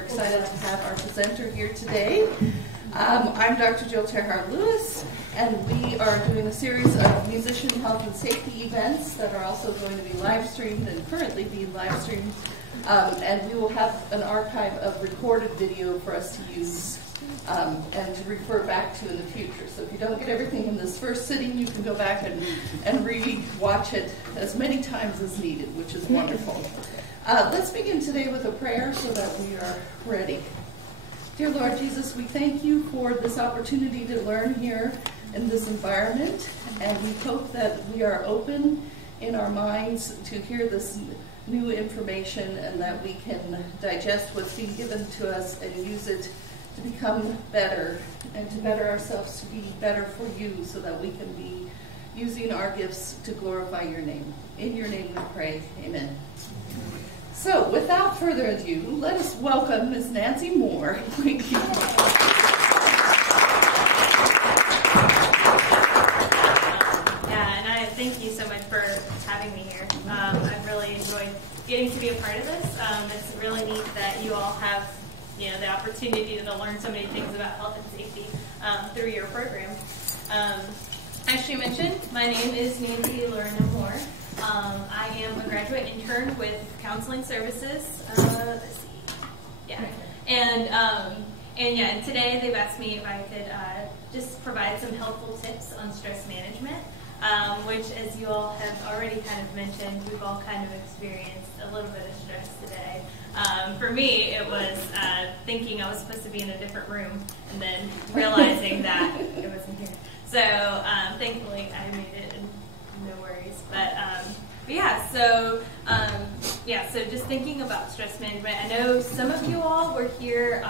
we're excited to have our presenter here today. I'm Dr. Jill Terhart-Lewis, and we are doing a series of musician health and safety events that are also going to be live streamed and currently being live streamed. And we will have an archive of recorded video for us to use and to refer back to in the future. So if you don't get everything in this first sitting, you can go back and re-watch it as many times as needed, which is wonderful. Let's begin today with a prayer so that we are ready. Dear Lord Jesus, we thank you for this opportunity to learn here in this environment, and we hope that we are open in our minds to hear this new information and that we can digest what's being given to us and use it to become better and to better ourselves, to be better for you, so that we can be using our gifts to glorify your name. In your name we pray. Amen. So, without further ado, let us welcome Ms. Nancy Moore. Thank you. Yeah, and I thank you so much for having me here. I've really enjoyed getting to be a part of this. It's really neat that you all have, the opportunity to learn so many things about health and safety through your program. As she mentioned, my name is Nancy Lorena Moore. I am a graduate intern with Counseling Services. Let's see. Yeah. And today they've asked me if I could just provide some helpful tips on stress management, which, as you all have already kind of mentioned, we've all kind of experienced a little bit of stress today. For me, it was thinking I was supposed to be in a different room and then realizing that it wasn't here. So thankfully I made it, and no worries. But so just thinking about stress management. I know some of you all were here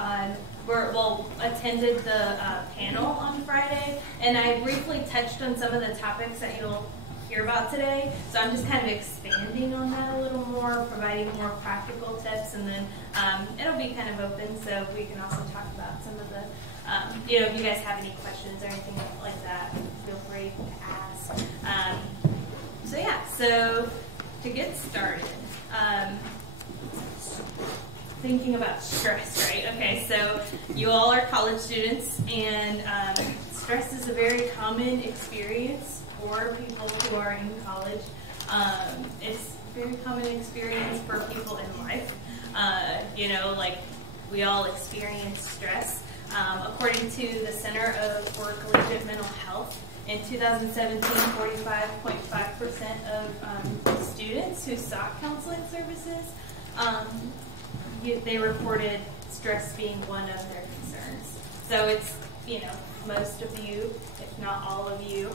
attended the panel on Friday, and I briefly touched on some of the topics that you'll hear about today. So I'm just kind of expanding on that a little more, providing more practical tips, and then it'll be kind of open, so we can also talk about some of the, if you guys have any questions or anything like that, feel free to ask. So to get started, thinking about stress, right? Okay, so you all are college students, and stress is a very common experience for people who are in college. It's a very common experience for people in life. We all experience stress. According to the Center for Collegiate Mental Health, in 2017, 45.5% of students who sought counseling services, they reported stress being one of their concerns. So it's, most of you, if not all of you,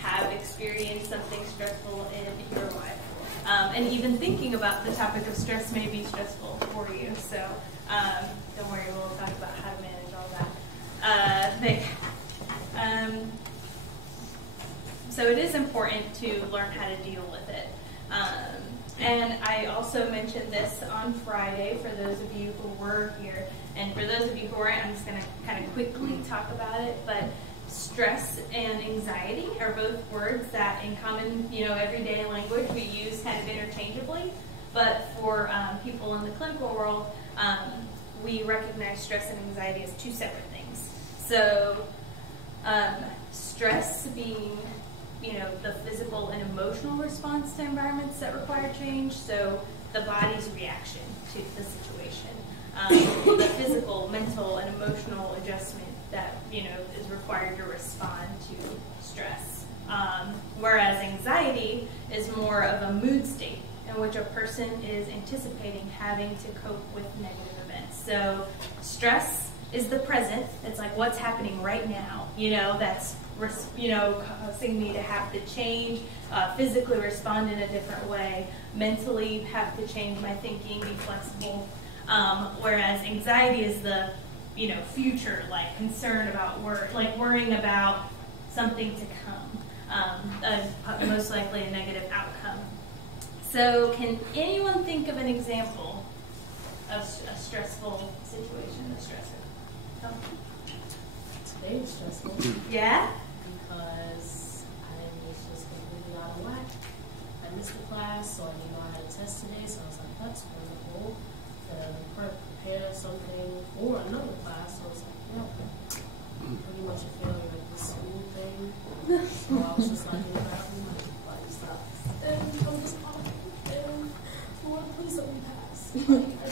have experienced something stressful in your life. And even thinking about the topic of stress may be stressful for you. So don't worry, we'll talk about how to manage all that. So it is important to learn how to deal with it. And I also mentioned this on Friday for those of you who were here. And for those of you who weren't, I'm just going to kind of quickly talk about it. But stress and anxiety are both words that in common, everyday language we use kind of interchangeably. But for people in the clinical world, we recognize stress and anxiety as two separate things. So stress being the physical and emotional response to environments that require change, so the body's reaction to the situation. The physical, mental, and emotional adjustment that, is required to respond to stress. Whereas anxiety is more of a mood state in which a person is anticipating having to cope with negative events. So stress is the present. It's like what's happening right now, that's causing me to have to change, physically respond in a different way, mentally have to change my thinking, be flexible. Whereas anxiety is the, future, like concern about worrying about something to come, most likely a negative outcome. So can anyone think of an example of a stressful situation, a stressor? Oh. Today was stressful. Yeah? Because I was just completely out of whack. I missed the class, so I knew I had a test today, so I was like, that's wonderful. prepare something for another class. So it's like, pretty much a failure at the school thing. So I was just like in the bathroom, like stop. And I'm just and Lord, please let me pass. I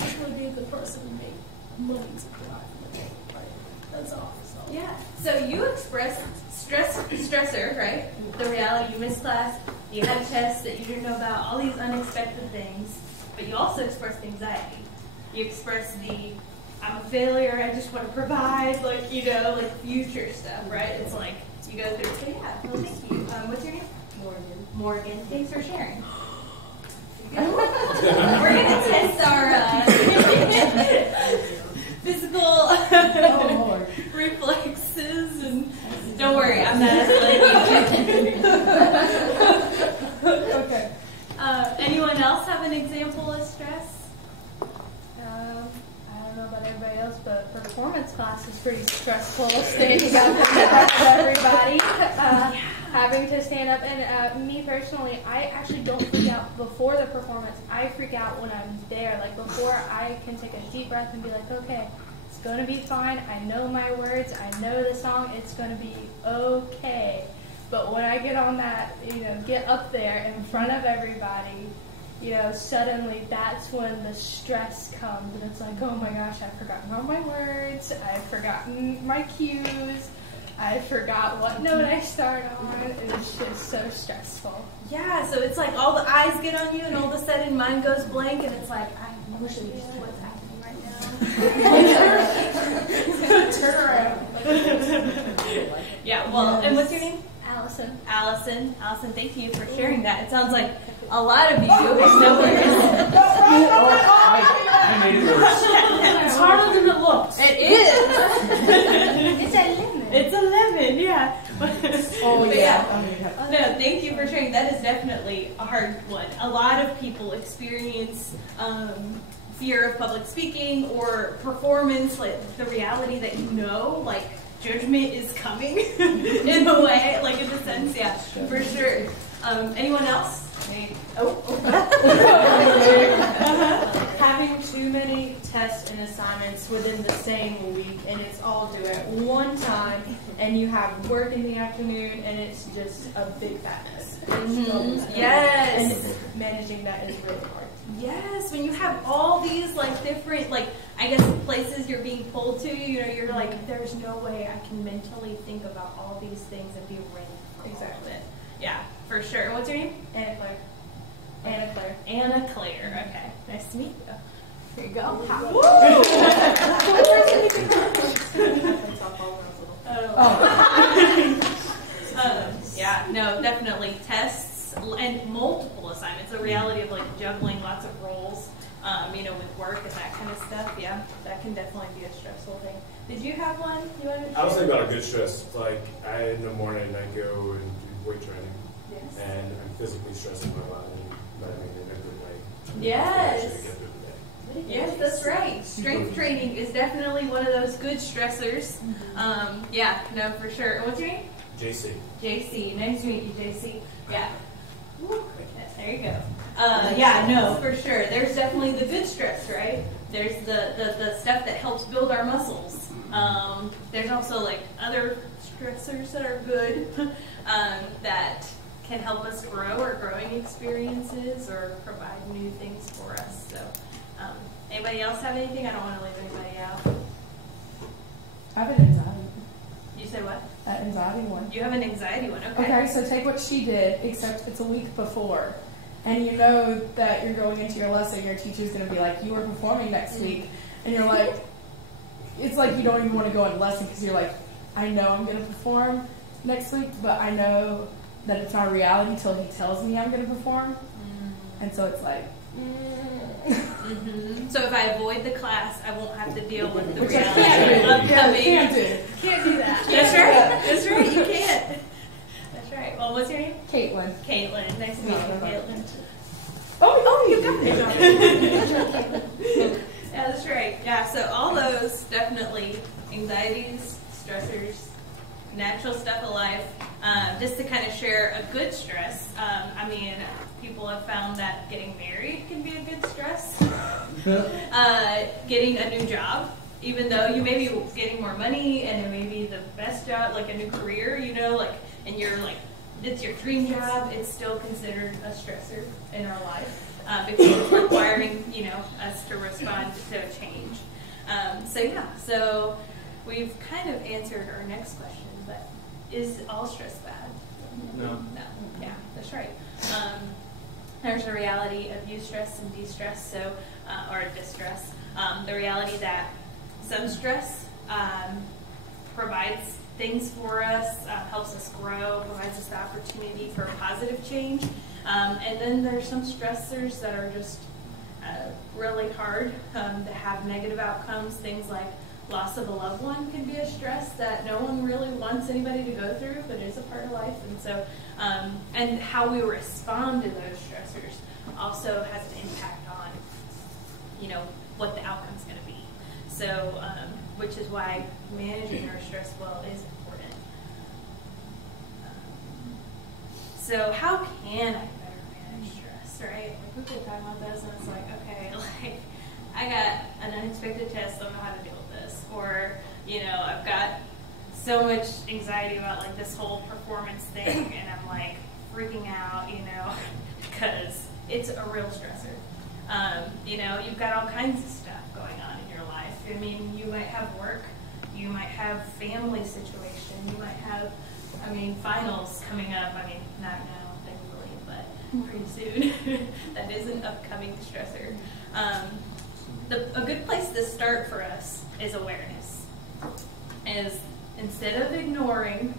just want to be a good person and make money to provide for my family. Right? That's all. So. Yeah. So you expressed stressor, right? The reality, you missed class, you had tests that you didn't know about, all these unexpected things, but you also expressed anxiety. You expressed I'm a failure, I just want to provide, like future stuff, right? It's like you go through, so yeah, well, thank you. What's your name? Morgan, thanks for sharing. We're going to test our physical reflexes, and don't worry, I'm not escalating. Okay. Anyone else have an example of stress? I don't know about everybody else, but performance class is pretty stressful. Standing up in front of everybody, having to stand up. And me personally, I actually don't freak out before the performance. I freak out when I'm there. Like before, I can take a deep breath and be like, okay, it's going to be fine. I know my words. I know the song. It's going to be okay. But when I get on that, get up there in front of everybody, suddenly that's when the stress comes. And it's like, oh my gosh, I've forgotten all my words. I've forgotten my cues. I forgot what note I start on. It's just so stressful. Yeah, so it's like all the eyes get on you, and all of a sudden mine goes blank, and it's like, I have no idea what's happening right now. Turn around. Yeah, well, and what's your name? Allison, thank you for sharing that. It sounds like a lot of you know where it is. I made it worse. It's harder than it looks. It is. It's a lemon. It's a lemon, yeah. Oh, But yeah. No, thank you for sharing. That is definitely a hard one. A lot of people experience fear of public speaking or performance, like the reality that like judgment is coming in a way, like in a sense, yeah, for sure. Anyone else? Having too many tests and assignments within the same week, and it's all due at one time, and you have work in the afternoon, and it's just a big fat mess. Yes. And managing that is really hard. Yes, when you have all these different places you're being pulled to, you're like, there's no way I can mentally think about all these things and be ready for Exactly. all of it. Yeah, for sure. What's your name? Anna Claire. Anna Claire. Okay, nice to meet you. Here you go. Yeah, no, definitely tests and multiple assignments. The reality of juggling lots of roles, with work and that kind of stuff. Yeah, that can definitely be a stressful thing. Did you have one you wanted to share? I was thinking about a good stress. In the morning I go and do weight training. Yes. And I'm physically stressing my body, but in a good way. Yes. To get through the day. Yes, that's right. Strength training is definitely one of those good stressors. Yeah, no, for sure. And what's your name? JC. JC. Nice to meet you, JC. Yeah. Woo, quickness. There you go. Yeah, no, for sure. There's definitely the good stress, right? There's the stuff that helps build our muscles. There's also other stressors that are good that can help us grow or growing experiences or provide new things for us. So, anybody else have anything? I don't want to leave anybody out. I have an anxiety. You say what? That anxiety one. You have an anxiety one, okay. Okay, so take what she did, except it's a week before. And you know that you're going into your lesson, your teacher's going to be like, you are performing next week. And you're like, it's like you don't even want to go in lesson because you're like, I know I'm going to perform next week, but I know that it's not reality until he tells me I'm going to perform. And so it's like, So if I avoid the class, I won't have to deal with the which I reality can't of do. upcoming. Can't do that. That's right. That's right. You can't. That's right. Well, what's your name? Caitlin. Caitlin. Nice to meet you, Caitlin. Oh, you got it. Yeah, that's right. Yeah, so all those definitely anxieties, stressors, natural stuff of life. Just to kind of share a good stress. people have found that getting married can be a good stress. Getting a new job, even though you may be getting more money and it may be the best job, like a new career, you know, like, and you're like, it's your dream job, it's still considered a stressor in our life because it's requiring, you know, us to respond to a change. So we've kind of answered our next question, but is all stress bad? No. No. Yeah, that's right. There's a reality of eustress and de-stress, so or distress. The reality that some stress provides things for us, helps us grow, provides us the opportunity for positive change. And then there's some stressors that are just really hard that have negative outcomes. Things like loss of a loved one can be a stress that no one really wants anybody to go through, but it is a part of life. And so, and how we respond to those stressors also has an impact on, you know, what the outcome's going to be. So, which is why managing our stress well is important. So how can I better manage stress, right? Like we could talk about this and it's like, okay, like I got an unexpected test, I don't know how to deal with this. Or, you know, I've got so much anxiety about like this whole performance thing and I'm like freaking out, you know, because it's a real stressor. You know, you've got all kinds of stuff going on in your life. I mean, you might have work, you might have family situation, you might have, I mean, finals coming up. I mean, not now, thankfully, but pretty soon. That is an upcoming stressor. A good place to start for us is awareness. Is instead of ignoring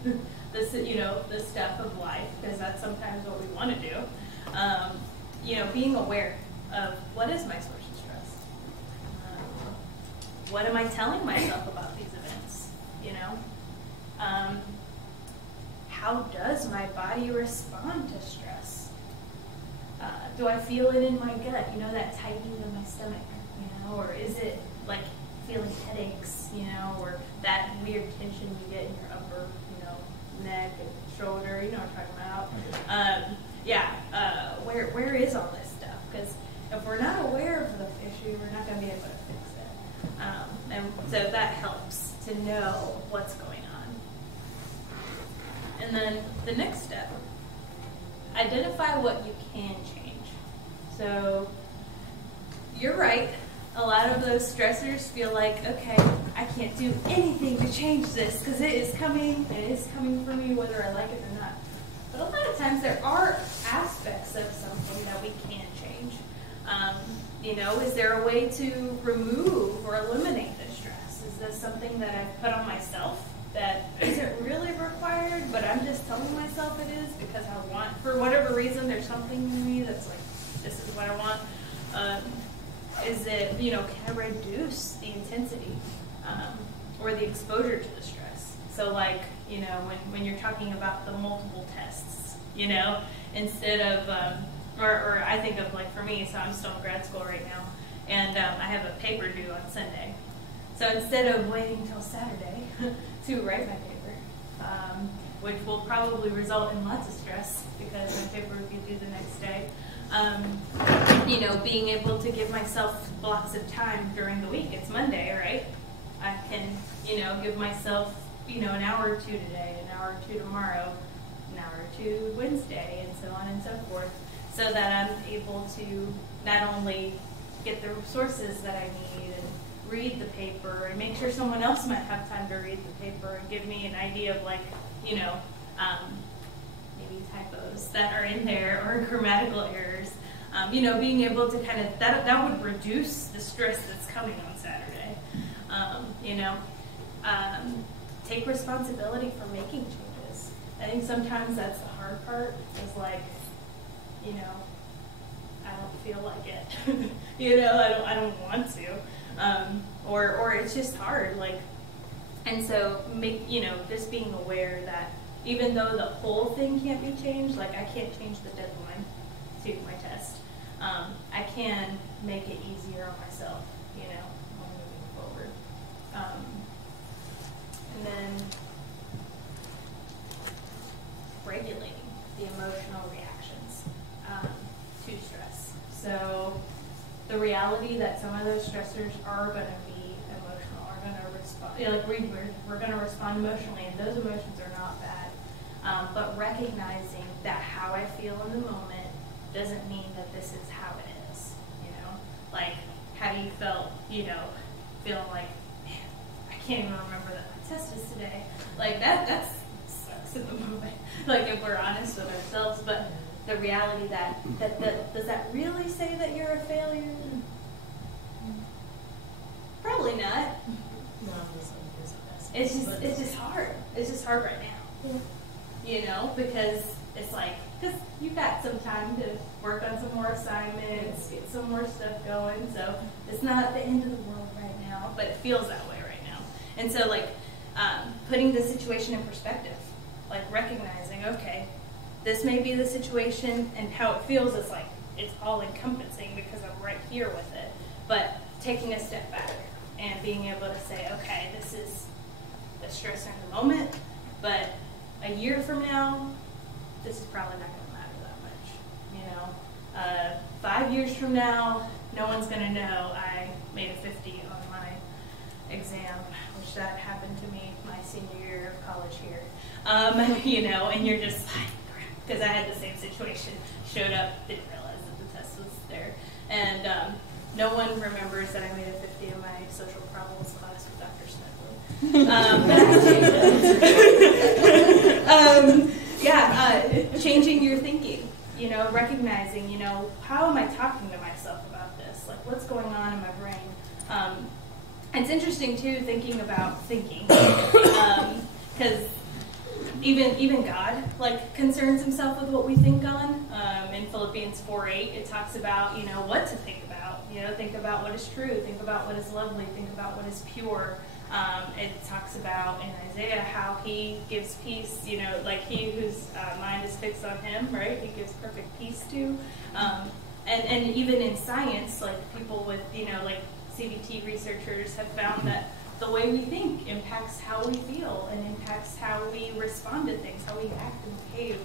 this, you know, the stuff of life, because that's sometimes what we want to do, you know, being aware of what is my source of stress. What am I telling myself about these events? You know, how does my body respond to stress? Do I feel it in my gut? You know, that tightening of my stomach. You know, or is it like feeling headaches? You know, or that weird tension you get in your upper, you know, neck and shoulder. You know what I'm talking about? Where is all this stuff? Because if we're not aware of the issue, we're not going to be able to fix it. And so that helps to know what's going on. And then the next step, identify what you can change. So you're right. A lot of those stressors feel like, okay, I can't do anything to change this because it is coming and it is coming for me whether I like it or not. But a lot of times there are aspects of something that we can change. You know, is there a way to remove or eliminate the stress? Is this something that I've put on myself that isn't really required, but I'm just telling myself it is because I want, for whatever reason, there's something in me that's like, this is what I want. Is it, you know, can I reduce the intensity or the exposure to the stress? So like, you know, when you're talking about the multiple tests, you know, instead of, or I think of like for me, so I'm still in grad school right now, and I have a paper due on Sunday. So instead of waiting until Saturday to write my paper, which will probably result in lots of stress because my paper will be due the next day, you know, being able to give myself blocks of time during the week. It's Monday, right? I can, you know, give myself, you know, an hour or two today, an hour or two tomorrow, an hour or two Wednesday, and so on and so forth, so that I'm able to not only get the resources that I need and read the paper and make sure someone else might have time to read the paper and give me an idea of like, you know, maybe typos that are in there or grammatical errors. You know, being able to kind of, that would reduce the stress that's coming on Saturday. You know, take responsibility for making changes. I think sometimes that's the hard part, is like, you know, I don't feel like it. You know, I don't want to. Or it's just hard, like, and so you know, just being aware that even though the whole thing can't be changed, like I can't change the deadline to my test, I can make it easier on myself, you know, when moving forward. And then regulating the emotional reactions. reality that some of those stressors are going to be emotional, are going to respond, like we're going to respond emotionally, and those emotions are not bad. But recognizing that how I feel in the moment doesn't mean that this is how it is, you know? Like, have you felt, you know, feeling like, man, I can't even remember that my test is today. Like, that sucks in the moment, like, if we're honest with ourselves. But the reality that does that really say that you're a failure? Probably not. No, It's just hard. It's just hard right now. Yeah. You know, because it's like, because you've got some time to work on some more assignments, get some more stuff going. So it's not the end of the world right now, but it feels that way right now. And so, like, putting the situation in perspective, like recognizing, okay, this may be the situation, and how it feels is like it's all encompassing because I'm right here with it. But taking a step back and being able to say, okay, this is the stressor in the moment, but a year from now, this is probably not going to matter that much. You know, 5 years from now, no one's going to know I made a 50 on my exam, which that happened to me my senior year of college here. You know, and you're just like, because I had the same situation. Showed up, didn't realize that the test was there, and no one remembers that I made a 50 in my social problems class with Dr. Smedley. Changing your thinking. You know, recognizing. You know, how am I talking to myself about this? Like, what's going on in my brain? It's interesting too, thinking about thinking, because. Even God, like, concerns himself with what we think on. In Philippians 4:8, it talks about, you know, what to think about. You know, think about what is true. Think about what is lovely. Think about what is pure. It talks about in Isaiah how he gives peace, you know, like he whose mind is fixed on him, right? He gives perfect peace to. And even in science, like people with, you know, like CBT researchers have found that the way we think impacts how we feel and impacts how we respond to things, how we act and behave.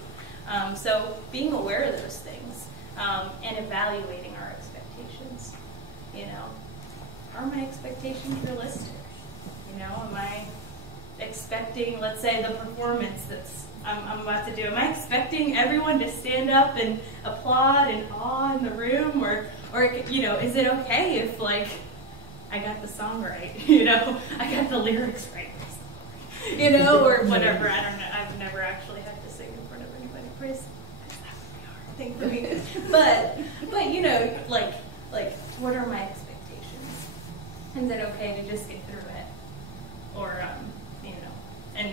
So being aware of those things and evaluating our expectations. You know, are my expectations realistic? You know, am I expecting, let's say, the performance that's I'm about to do? Am I expecting everyone to stand up and applaud and awe in the room, or you know, is it okay if, like, I got the song right, you know, I got the lyrics right, you know, or whatever. I don't know. I've never actually had to sing in front of anybody. Praise, that would be a hard thing for me. But you know, like, what are my expectations? Is it okay to just get through it, or you know, and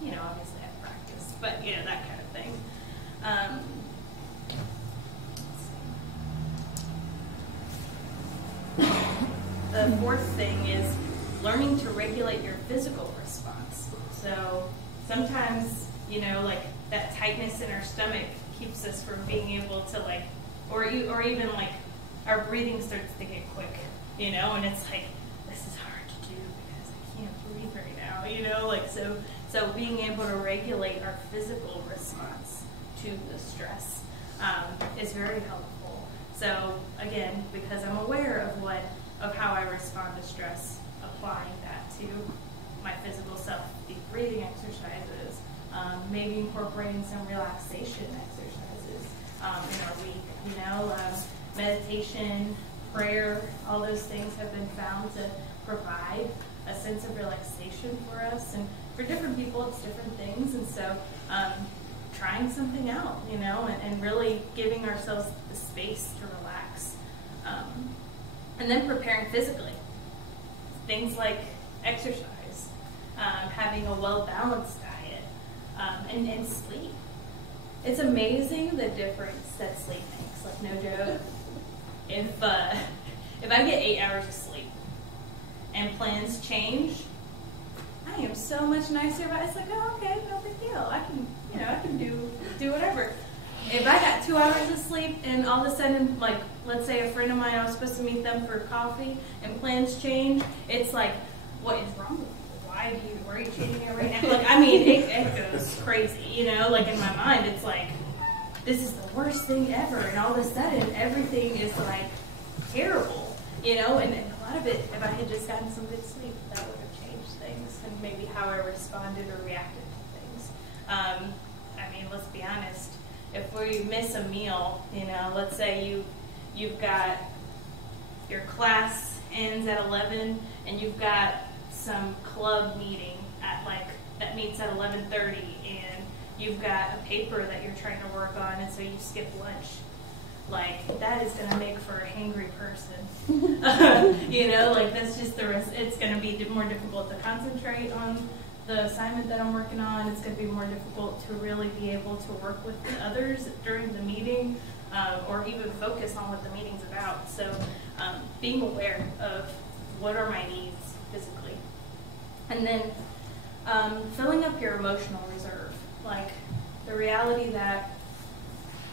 you know, obviously I have practice, but you know, that kind of thing. The fourth thing is learning to regulate your physical response. So sometimes, you know, like that tightness in our stomach keeps us from being able to, like, or even like our breathing starts to get quick, you know, and it's like, this is hard to do because I can't breathe right now, you know, like, so being able to regulate our physical response to the stress is very helpful. So again, because I'm aware of how I respond to stress, applying that to my physical self, deep breathing exercises, maybe incorporating some relaxation exercises in our week, you know, meditation, prayer, all those things have been found to provide a sense of relaxation for us, and for different people it's different things, and so trying something out, you know, and really giving ourselves the space to relax. And then preparing physically. Things like exercise, having a well-balanced diet, and sleep. It's amazing the difference that sleep makes, like, no joke. If I get 8 hours of sleep and plans change, I am so much nicer about it. It's like, oh, okay, no big deal. I can do whatever. If I got 2 hours of sleep and all of a sudden, like, let's say a friend of mine, I was supposed to meet them for coffee and plans change, it's like, what is wrong with you? Why are you changing it right now? Like, I mean, it goes crazy, you know, like in my mind, it's like, this is the worst thing ever. And all of a sudden, everything is like terrible, you know, and a lot of it, if I had just gotten some good sleep, that would have changed things and maybe how I responded or reacted to things. I mean, let's be honest, if we miss a meal, you know, let's say you've got your class ends at 11 and you've got some club meeting at that meets at 11:30 and you've got a paper that you're trying to work on and so you skip lunch. That is going to make for a hangry person. You know, that's just it's going to be more difficult to concentrate on the assignment that I'm working on. It's going to be more difficult to really be able to work with others during the meeting or even focus on what the meeting's about. So being aware of what are my needs physically. And then filling up your emotional reserve. The reality that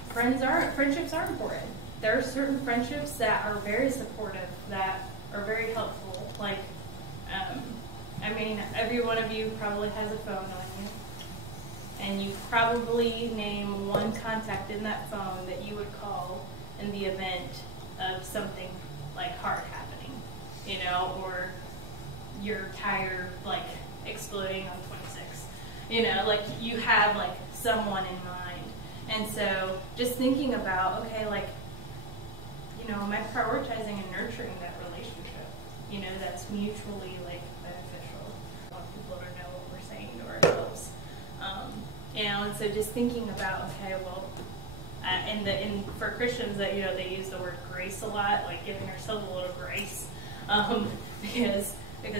friendships are important. There are certain friendships that are very supportive, that are very helpful. I mean, every one of you probably has a phone on you. And you probably name one contact in that phone that you would call in the event of something hard happening, you know, or your tire exploding on 26. You know, you have someone in mind. And so just thinking about, okay, you know, am I prioritizing and nurturing that relationship? You know, that's mutually beneficial. I want people to know what we're saying to ourselves. You know, and so just thinking about, okay, well, for Christians that, you know, they use the word grace a lot, giving ourselves a little grace, because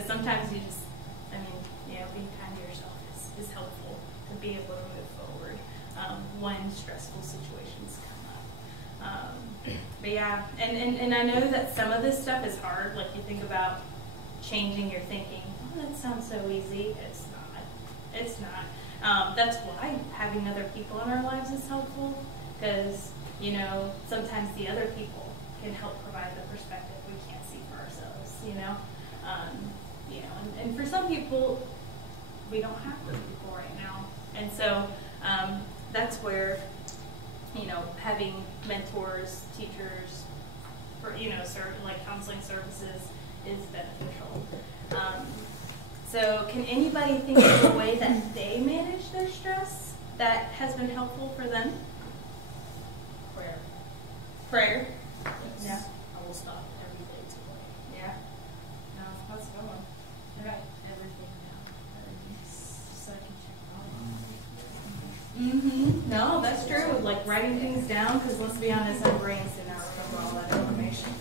sometimes you just, I mean, you know, being kind to yourself is helpful to be able to move forward when stressful situations come up. But yeah, and I know that some of this stuff is hard. You think about changing your thinking. Oh, that sounds so easy. It's not. It's not. That's why having other people in our lives is helpful, because, you know, sometimes the other people can help provide the perspective we can't see for ourselves, you know. You know, and for some people, we don't have those people right now. And so that's where, you know, having mentors, teachers, for, you know, counseling services is beneficial. So can anybody think of a way that they manage their stress that has been helpful for them? Prayer. Prayer? Yes. Yeah. I will stop everything to pray. Yeah. No, that's a good one. Right. Everything now. So I can check all Mm-hmm. No, that's true. Writing things down, because let's be honest, our brains do not remember all that information.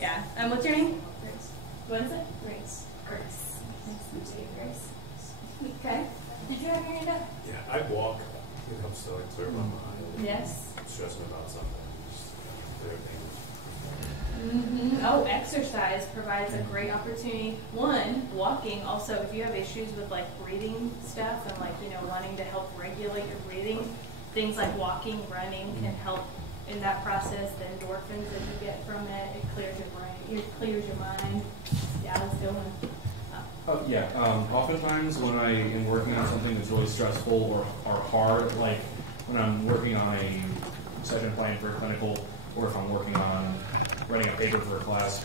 Yeah. And what's your name? Grace. What is it? Grace. Grace. Nice to meet you, Grace. Okay. Did you have your hand up? Yeah, I walk. It helps to clear my mind. Yes. Stressing about something. Just clear things. Mm-hmm. Oh, exercise provides a great opportunity. One, walking. Also, if you have issues with breathing stuff and you know, wanting to help regulate your breathing, things like walking, running can help in that process. The endorphins that you get from it, it clears your brain, it clears your mind. Yeah, let's go on. Oftentimes when I am working on something that's really stressful or hard, like when I'm working on a session planning for a clinical, or if I'm working on writing a paper for a class,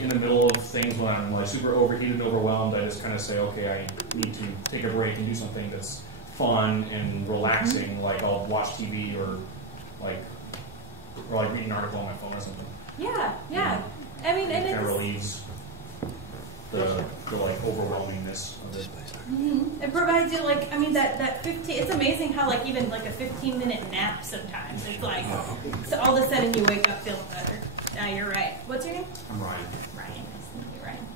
in the middle of things when I'm super overheated and overwhelmed, I just kind of say, okay, I need to take a break and do something that's fun and relaxing, I'll watch TV or read an article on my phone or something. Yeah, yeah. I mean, and it kind of it's relieves the overwhelmingness of it. Mm-hmm. It provides you that 15. It's amazing how even a 15-minute nap sometimes. It's so all of a sudden you wake up feeling better. You're right. What's your name? I'm Ryan. Ryan. Nice to meet you, Ryan.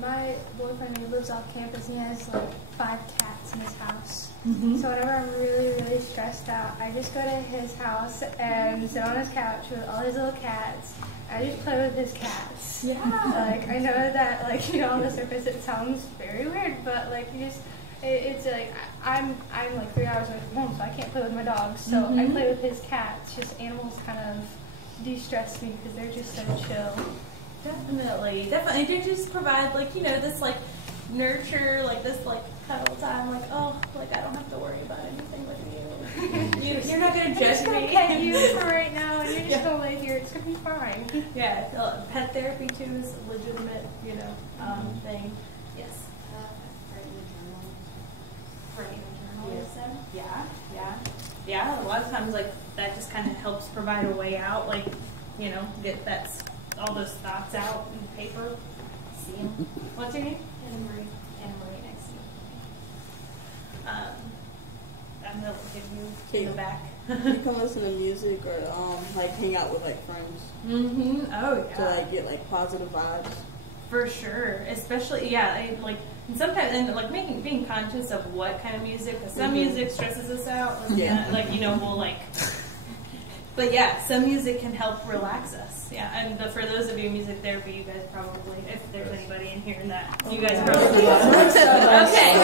My boyfriend, he lives off campus, and he has 5 cats in his house. Mm-hmm. So whenever I'm really, really stressed out, I just go to his house and sit on his couch with all his little cats. I just play with his cats. Yeah. I know that, you know, on the surface it sounds very weird, but it's I'm 3 hours away from home, so I can't play with my dogs. So I play with his cats. Just animals kind of de-stress me because they're just so chill. Definitely. They just provide, you know, this, nurture, like this, like cuddle time, like, oh, like I don't have to worry about anything with you. You're not gonna I'm judge just gonna me. pet you for right now, and you're just gonna lay here. It's gonna be fine. Yeah, pet therapy too is a legitimate, thing. Yes. Writing a journal. Yeah. A lot of times, like that just kind of helps provide a way out. Like, get all those thoughts out in paper. See 'em. What's your name? Anna Marie. Anna Marie, nice to meet you. I'm gonna give you in the back. You can listen to music or like hang out with like friends. Mm-hmm. Oh yeah. To like get like positive vibes. For sure, especially and sometimes being conscious of what kind of music. Because some music stresses us out. But yeah, some music can help relax us. Yeah, and for those of you in music therapy, you guys probably, if there's anybody in here in that, you guys probably. Okay.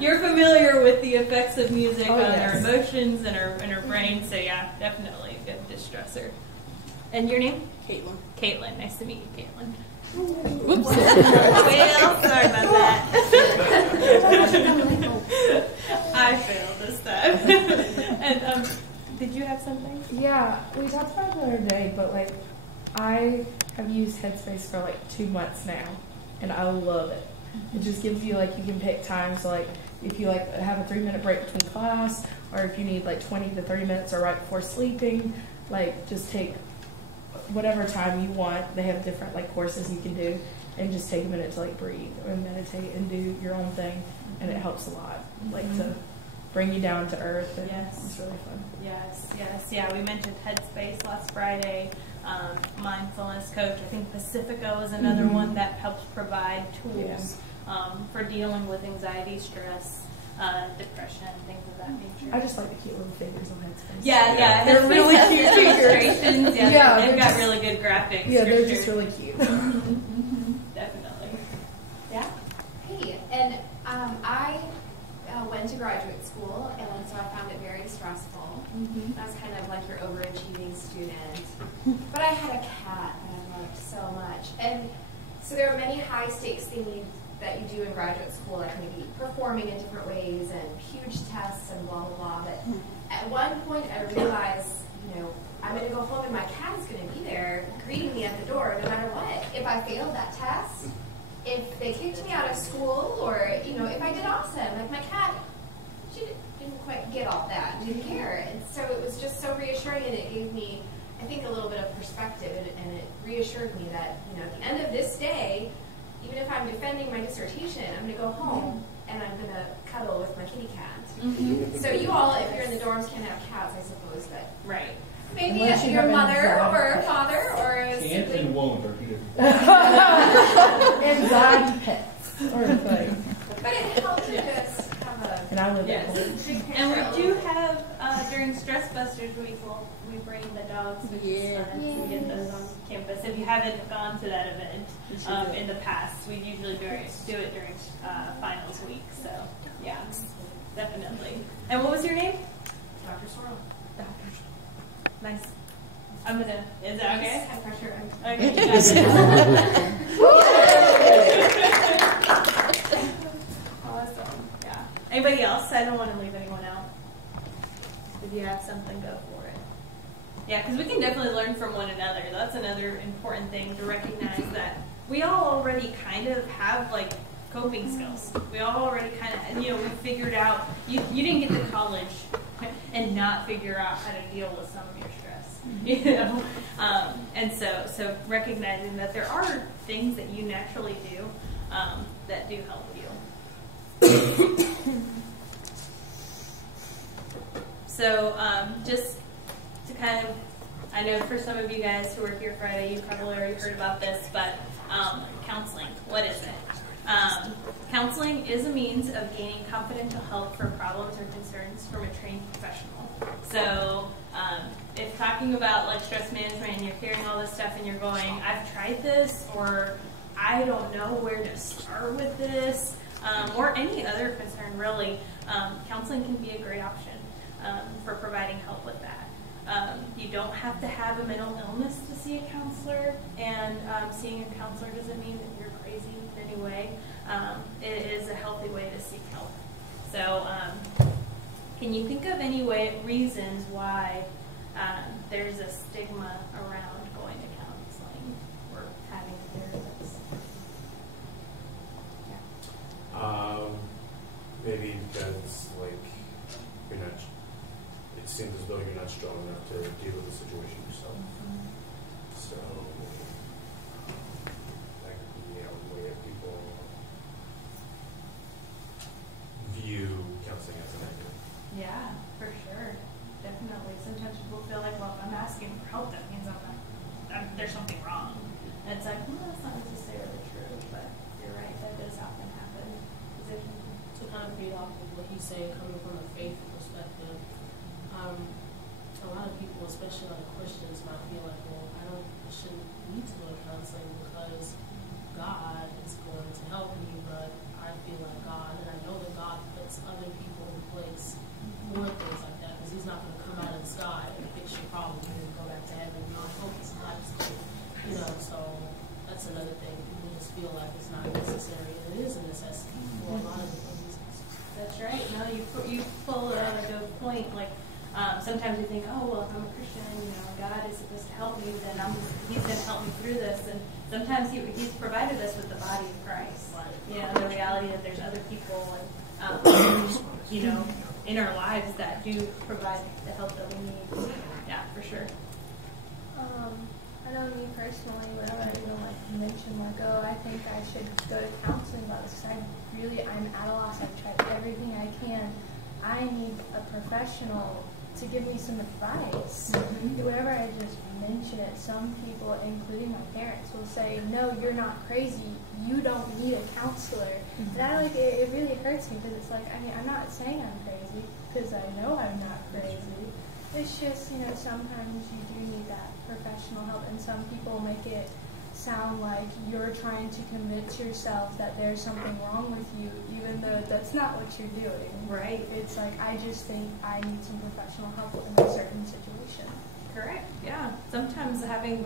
You're familiar with the effects of music on our emotions and our brain. So yeah, definitely a good distressor. And your name? Caitlin. Caitlin. Nice to meet you, Caitlin. Whoops. Well, sorry about that. I failed this time. And did you have something? Yeah, we talked about it the other day, but like I have used Headspace for like 2 months now, and I love it. It just gives you you can pick times, like if you have a 3-minute break between class, or if you need 20 to 30 minutes or right before sleeping, just take whatever time you want. They have different courses you can do, and just take a minute to breathe or meditate and do your own thing, and it helps a lot, to bring you down to earth. And it's really fun. Yes. Yeah, we mentioned Headspace last Friday. Mindfulness Coach. I think Pacifica was another one that helps provide tools for dealing with anxiety, stress, depression, things of that nature. I just like the cute little figures on Headspace. Yeah. They're really cute illustrations. They've got really good graphics. Yeah, they're just really cute. Definitely. Yeah. Hey, and I went to graduate school, and so I found it very stressful. I was kind of like your overachieving student. But I had a cat that I loved so much. And so there are many high-stakes things that you do in graduate school, like maybe performing in different ways and huge tests and blah, blah, blah. But at one point I realized, I'm going to go home and my cat is going to be there greeting me at the door no matter what. If I failed that test, if they kicked me out of school, or, if I did awesome, my cat, she didn't quite get all that, didn't care. And so it was just so reassuring, and it gave me, I think, a little bit of perspective, and it reassured me that, at the end of this day, even if I'm defending my dissertation, I'm going to go home and I'm going to cuddle with my kitty cat. So you all, if you're in the dorms, can't have cats, I suppose, but maybe your mother or father or a Can't sibling. and won't are 2 different things. Anxiety pets or thing. But it helps you just have a... And I live at home. And we do have, during Stress Busters Week, we bring the dogs with we get those on campus. If you haven't gone to that event in the past, we usually do it during finals week. So, yeah, definitely. And what was your name? Dr. Sorrell. Nice. Is that okay? High pressure. Okay, you got it. Awesome. Yeah. Anybody else? I don't want to leave anyone out. If you have something, go for it. Yeah, because we can definitely learn from one another. That's another important thing to recognize, that we all already kind of have coping skills. We all already kind of, we figured out, you didn't get to college and not figure out how to deal with some of your stress, and so recognizing that there are things that you naturally do that do help you. So just to kind of, I know for some of you guys who were here Friday, you probably already heard about this, but counseling, what is it? Counseling is a means of gaining confidential help for problems or concerns from a trained professional. So if talking about stress management and you're hearing all this stuff and you're going, I've tried this, or I don't know where to start with this, or any other concern really, counseling can be a great option for providing help with that. You don't have to have a mental illness to see a counselor, and seeing a counselor doesn't mean that you're crazy in any way. It is a healthy way to seek help. So, can you think of any reasons why there's a stigma around going to counseling or having a therapist? Maybe because you're not. It seems as though you're not strong enough to deal with the situation yourself. So that could be a way that people view counseling as a negative. Yeah, for sure. Definitely. Sometimes people feel like, well, if I'm asking for help, that means there's something wrong. And it's like, well, that's not necessarily true, but you're right, that does often happen. To kind of feed off of what he's saying, coming from a faith perspective, a lot of people, especially like Christians, might feel like, well, I shouldn't need to go to counseling because God is going to help me, but I feel like God, and I know that God puts other people in place for things like that, because He's not going to come out of the sky and fix your problem and then go back to heaven and not focus on life's cool. So that's another thing. People just feel like it's not necessary, and it is a necessity for a lot of different reasons. That's right. No, you pull a good point. Sometimes we think, oh, well, if I'm a Christian, God is supposed to help me, then He's going to help me through this. And sometimes He's provided us with the body of Christ. Right. The reality that there's other people, and, in our lives that do provide the help that we need. Yeah, for sure. I know me personally, whenever I mention I think I should go to counseling about this, because I'm at a loss. I've tried everything I can. I need a professional to give me some advice. Whenever I just mention it, some people, including my parents, will say, no, you're not crazy. You don't need a counselor. And it really hurts me, because it's like, I'm not saying I'm crazy, because I know I'm not crazy. It's just, sometimes you do need that professional help, and some people make it sound like you're trying to convince yourself that there's something wrong with you, even though that's not what you're doing. Right. It's like, I just think I need some professional help in a certain situation. Correct. Yeah. Sometimes having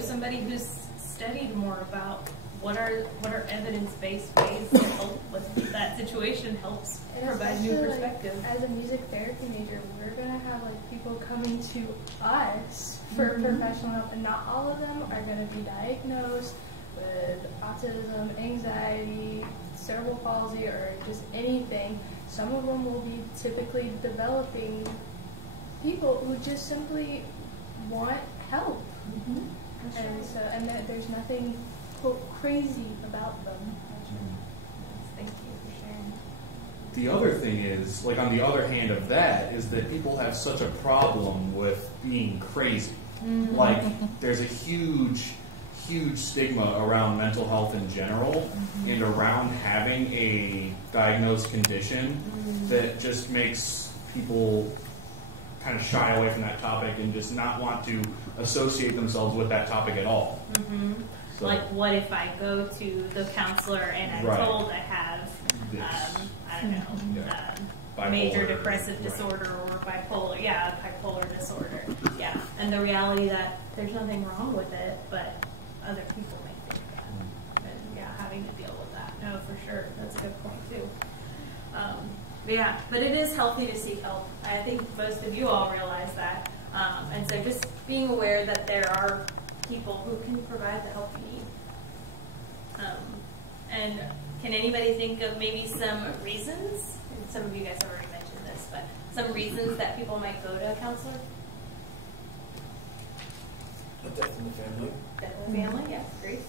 somebody who's studied more about what are evidence-based ways to help with that situation helps provide new perspective. As a music therapy major, we're gonna have people coming to us for professional help, and not all of them are gonna be diagnosed with autism, anxiety, cerebral palsy, or just anything. Some of them will be typically developing people who just simply want help, and there's nothing crazy about them. Thank you for sharing. The other thing is, on the other hand of that, is that people have such a problem with being crazy. There's a huge stigma around mental health in general, and around having a diagnosed condition that just makes people kind of shy away from that topic and just not want to associate themselves with that topic at all. So, what if I go to the counselor and I'm told I have, major depressive disorder or bipolar disorder. Yeah, and the reality that there's nothing wrong with it, but other people may think that. And having to deal with that. No, for sure. That's a good point too. But it is healthy to seek help. I think most of you all realize that. And so just being aware that there are people who can provide the help you need. And can anybody think of maybe some reasons, and some of you guys have already mentioned this, but some reasons that people might go to a counselor? A death in the family. Death in the family, yes, great.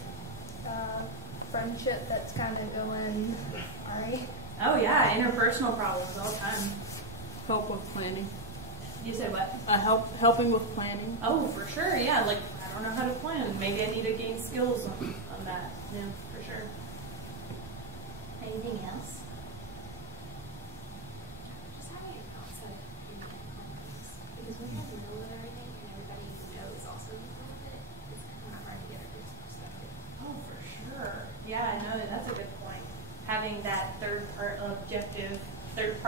Friendship that's kind of going all right. Oh yeah, interpersonal problems all the time. Help with planning. You said what? Helping with planning. Oh, for sure, yeah. I don't know how to plan. Maybe I need to gain skills on that. Yeah, for sure. Anything else? Just having an outside opinion on things. Because when you have to know everything and everybody you know is also dealing with it, it's kind of hard to get a good perspective. Oh, for sure. Yeah, I know that's a good point. Having that third-party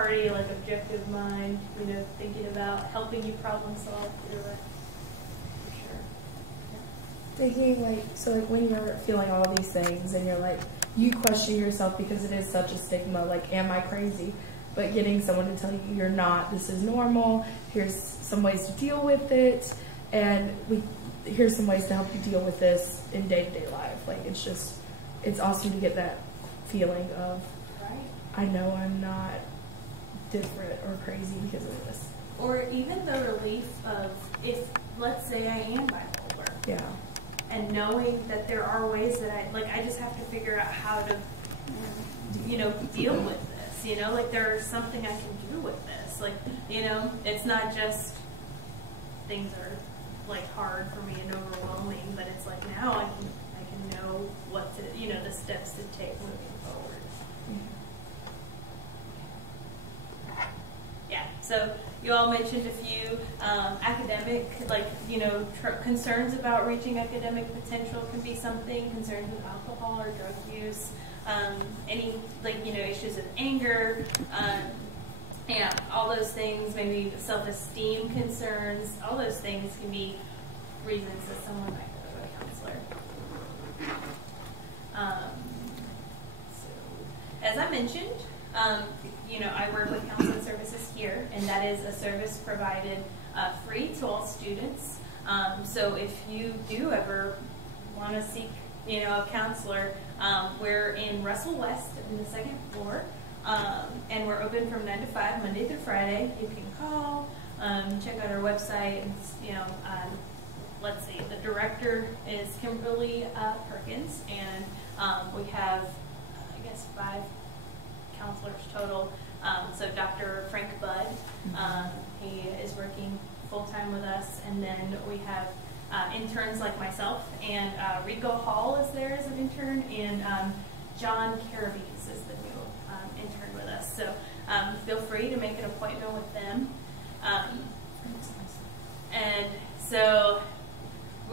party, like objective mind, you know, thinking about helping you problem solve through it. For sure. Thinking like, so like when you're feeling all these things and you're like, you question yourself because it is such a stigma, like, am I crazy? But getting someone to tell you you're not, this is normal, here's some ways to deal with it, and here's some ways to help you deal with this in day-to-day life. Like, it's just, it's awesome to get that feeling of, I know I'm not different or crazy because of this. Or even the relief of if, let's say I am bipolar. Yeah. And knowing that there are ways that I just have to figure out how to, you know, deal with this, you know, like there's something I can do with this. Like, you know, it's not just things are like hard for me and overwhelming, but it's like now I can know what to, you know, the steps to take moving forward. Yeah, so you all mentioned a few academic, like, you know, concerns about reaching academic potential can be something, concerns with alcohol or drug use, any, like, you know, issues of anger, yeah, all those things, maybe self-esteem concerns, all those things can be reasons that someone might go to a counselor. So, as I mentioned, you know, I work with counseling services here, and that is a service provided free to all students. So if you do ever want to seek, you know, a counselor, we're in Russell West in the 2nd floor, and we're open from 9 to 5, Monday through Friday. You can call, check out our website, and, you know, let's see, the director is Kimberly Perkins, and we have, I guess, 5 counselors total. So Dr. Frank Budd, he is working full-time with us, and then we have interns like myself, and Rico Hall is there as an intern, and John Carabies is the new intern with us. So feel free to make an appointment with them. And so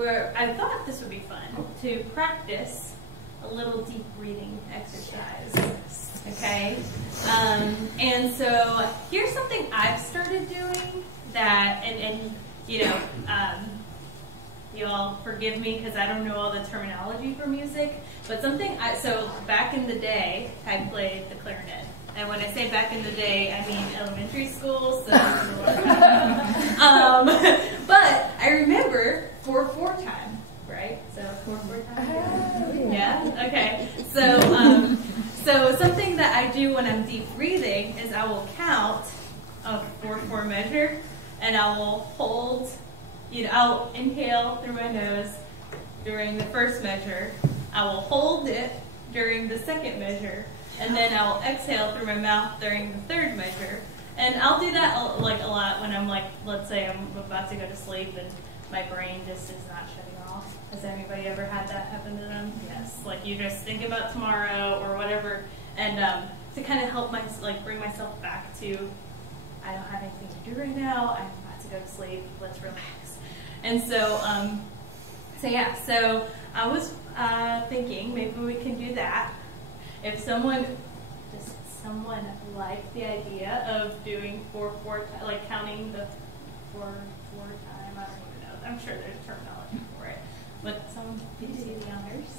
I thought this would be fun to practice a little deep breathing exercise. Okay, and so here's something I've started doing that, and you know, you all forgive me because I don't know all the terminology for music, but so back in the day, I played the clarinet. And when I say back in the day, I mean elementary school, so but I remember 4/4 time, right? So 4/4 time? Yeah? Okay. So something that I do when I'm deep breathing is I will count a 4/4 measure, and I will hold, you know, I'll inhale through my nose during the first measure, I will hold it during the second measure, and then I'll exhale through my mouth during the third measure. And I'll do that like a lot when I'm like, let's say I'm about to go to sleep and my brain just is not shutting off. Has anybody ever had that happen to them? Yes. Like you just think about tomorrow or whatever, and to kind of help bring myself back to, I don't have anything to do right now. I'm about to go to sleep. Let's relax. And so, so I was thinking maybe we can do that. If someone liked the idea of doing 4/4, like counting the 4/4 time, I don't even know. I'm sure there's terminology for it. But some did you see the honors?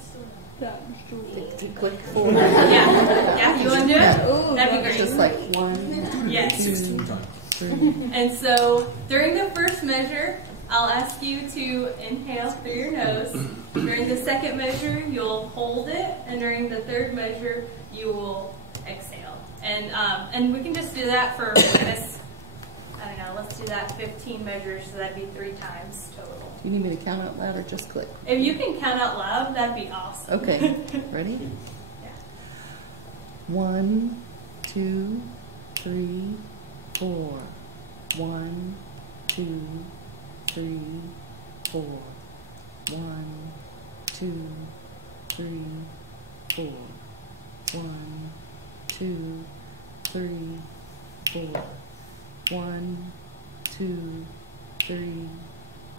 Click 4. Yeah, you want to do it? Yeah. That'd be great. Just like 1, Yes. 2, 3. And so during the first measure, I'll ask you to inhale through your nose. During the second measure, you'll hold it, and during the third measure, you will exhale. And we can just do that for, I don't know, let's do that 15 measures, so that'd be 3 times total. Do you need me to count out loud or just click? If you can count out loud, that'd be awesome. Okay, ready? Yeah. 1, 2, 3, 4. 1, 2, 3, 4. 1, 2, 3, 4. 1, 2, 3, 4. 1, 2, 3,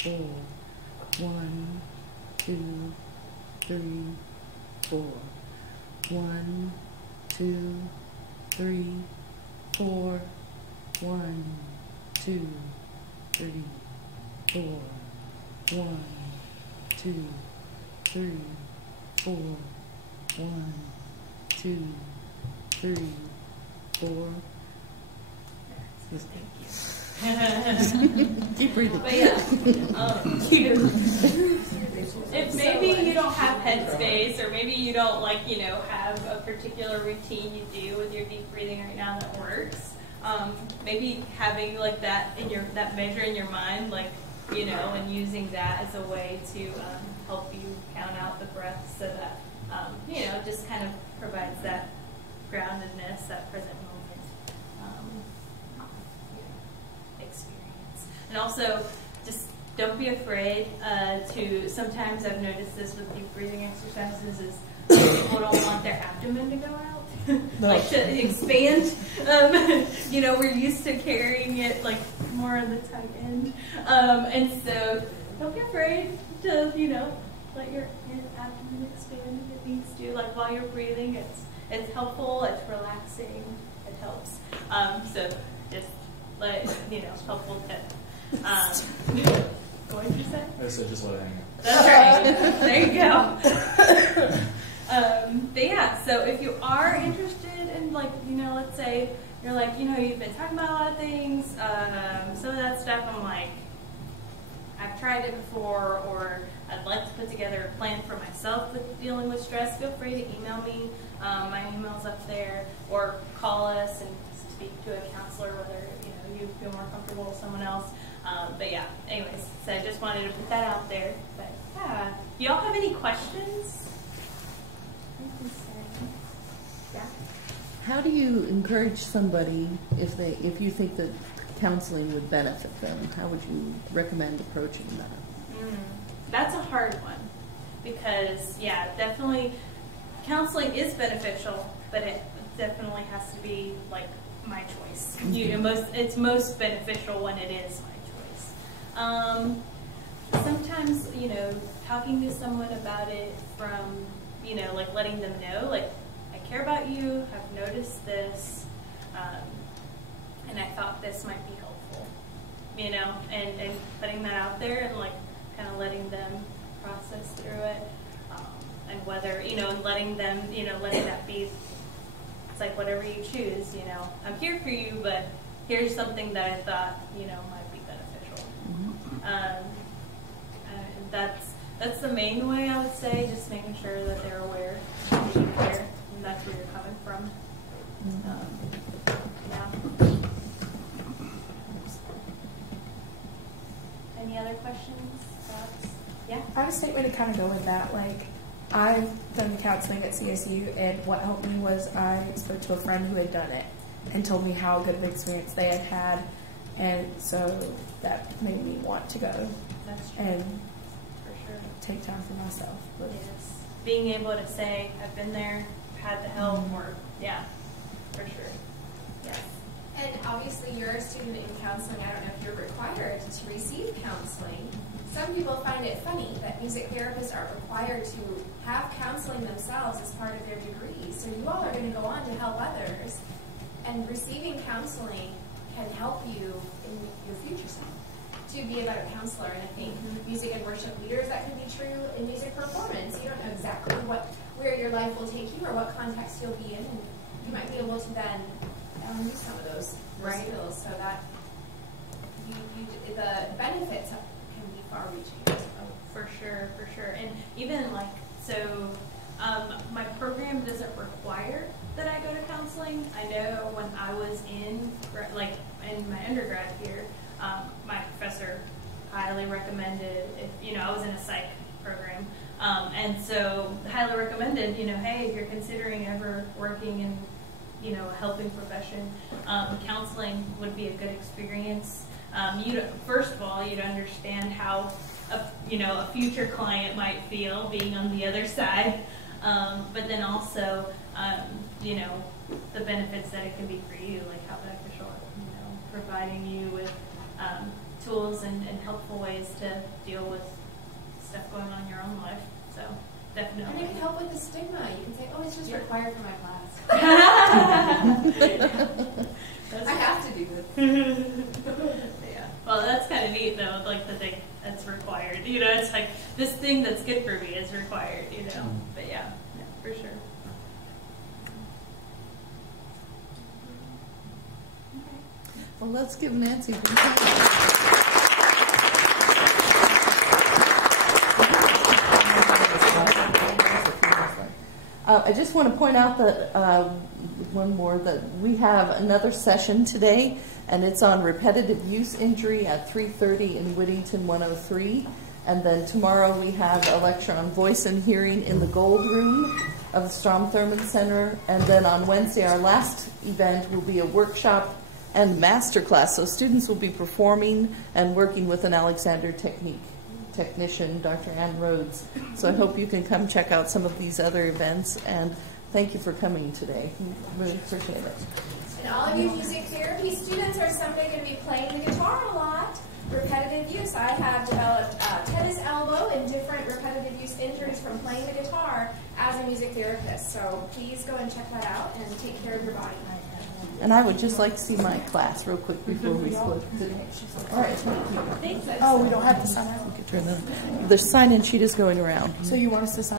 4. 1, 2, 3, 4. 1, 2, 3, 4. 1, 2, 3, 4. 1, 2, 3, 4. 1, 2, 3, 4. Keep breathing. But yeah, if maybe you don't have headspace, or maybe you don't have a particular routine you do with your deep breathing right now that works, maybe having like that that measure in your mind, and using that as a way to help you count out the breaths, so that just kind of provides that groundedness, that present moment experience. And also, just don't be afraid to. Sometimes I've noticed this with deep breathing exercises is people don't want their abdomen to go out, like to expand. We're used to carrying it like more on the tight end, and so don't be afraid to let your abdomen expand if it needs to. Like while you're breathing, it's helpful. It's relaxing. It helps. So just let it, helpful tip. What did you say? I said just let it hang out. That's right. There you go. But yeah, so if you are interested in let's say you're you've been talking about a lot of things, some of that stuff I'm like, I've tried it before, or I'd like to put together a plan for myself with dealing with stress, feel free to email me. My email's up there, or call us and speak to a counselor, whether you feel more comfortable with someone else. But yeah, anyways, so I just wanted to put that out there. But yeah, do y'all have any questions? Yeah. How do you encourage somebody if you think that counseling would benefit them? How would you recommend approaching that? That's a hard one, because yeah, definitely counseling is beneficial, but it definitely has to be like my choice. It's most beneficial when it is my choice. Sometimes, talking to someone about it from, letting them know, I care about you, I've noticed this, and I thought this might be helpful, and putting that out there and kind of letting them process through it, and whether, and letting them, letting that be, it's like whatever you choose, I'm here for you, but here's something that I thought, might be beneficial. And that's the main way I would say, just making sure that they're aware that you care, and that's where you're coming from. Yeah. Any other questions, thoughts? Yeah? I have a statement to kind of go with that. I've done counseling at CSU, and what helped me was I spoke to a friend who had done it and told me how good of an experience they had had, and so that made me want to go. That's true. And for sure. take time for myself. But yes. Being able to say, I've been there, had the help, or, yeah, for sure. Yes. And obviously you're a student in counseling. I don't know if you're required to receive counseling. Some people find it funny that music therapists are required to have counseling themselves as part of their degree. So you all are going to go on to help others. And receiving counseling can help you in your future self to be a better counselor. And I think music and worship leaders, that can be true in music performance. You don't know exactly where your life will take you or what context you'll be in. And you might be able to then use some of those skills so that the benefits can be far-reaching. Oh, for sure. And even my program doesn't require that I go to counseling. I know when I was in my undergrad here, my professor highly recommended, I was in a psych program, and so highly recommended, hey, if you're considering ever working in, a helping profession, counseling would be a good experience. First of all, you'd understand how a future client might feel being on the other side, but then also, the benefits that it can be for you, like how beneficial, providing you with tools and helpful ways to deal with stuff going on in your own life. So definitely. And it can help with the stigma. You can say, oh, it's just required for my class. I have to do this. Yeah. Well, that's kind of neat, though. Like the thing that's required. You know, it's like this thing that's good for me is required. You know. But yeah, for sure. Well, let's give Nancy. I just want to point out that one more that we have another session today, and it's on repetitive use injury at 3:30 in Whittington 103. And then tomorrow we have a lecture on voice and hearing in the Gold Room of the Strom Thurmond Center. And then on Wednesday, our last event will be a workshop and master class. So students will be performing and working with an Alexander technician, Dr. Ann Rhodes. So I hope you can come check out some of these other events. And thank you for coming today. Really appreciate it. And all of you music therapy students are someday going to be playing the guitar a lot. Repetitive use. I have developed tennis elbow and different repetitive use injuries from playing the guitar as a music therapist. So please go and check that out and take care of your body. And I would just like to see my class real quick before we split today. All right, thank you. Oh, we don't have to sign out. The sign-in sheet is going around. So you want us to sign?